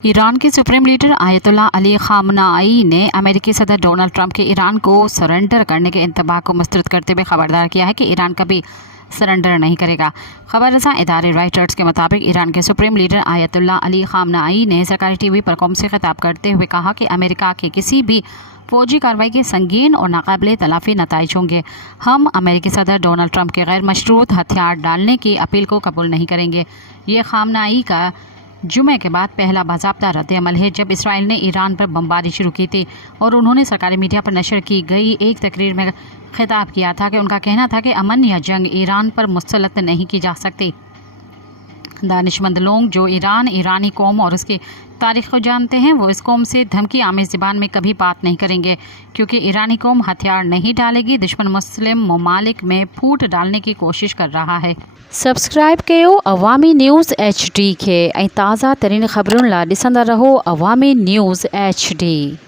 Iran के supreme leader ayatollah Ali खामनाई ने अमेरिकी सदर डोनाल्ड ट्रंप के ईरान को सरेंडर करने के इंतबाह को मुस्तरद करते हुए खबरदार किया है कि ईरान कभी सरेंडर नहीं करेगा। खबर रसा इदारे रॉयटर्स के मुताबिक ईरान के सुप्रीम लीडर आयतुल्ला अली खामनाई ने सरकारी टीवी पर कौम से खिताब करते हुए कहा कि अमेरिका के किसी भी फौजी कार्रवाई के संगीन और नाकाबिले तलाफी नताइज होंगे। हम अमेरिकी सदर डोनाल्ड ट्रंप के गैर मशरूत हथियार डालने की अपील को कबूल नहीं करेंगे। ये खामनाई का जुमे के बाद पहला बाज़ाब्ता रद्द-ए-अमल है जब इसराइल ने ईरान पर बमबारी शुरू की थी और उन्होंने सरकारी मीडिया पर नशर की गई एक तकरीर में खिताब किया था कि उनका कहना था कि अमन या जंग ईरान पर मुसल्लत नहीं की जा सकती। दानिशमंद लोग जो ईरानी कौम और उसकी तारीख़ को जानते हैं वो इस कौम से धमकी आमेज़ ज़बान में कभी बात नहीं करेंगे, क्योंकि ईरानी कौम हथियार नहीं डालेगी। दुश्मन मुस्लिम ममालिक में फूट डालने की कोशिश कर रहा है। सब्सक्राइब कयो अवामी न्यूज़ HD खे ऐं ताज़ा तरीन ख़बरुनि लाइ ॾिसंदा रहो अवामी न्यूज़ HD।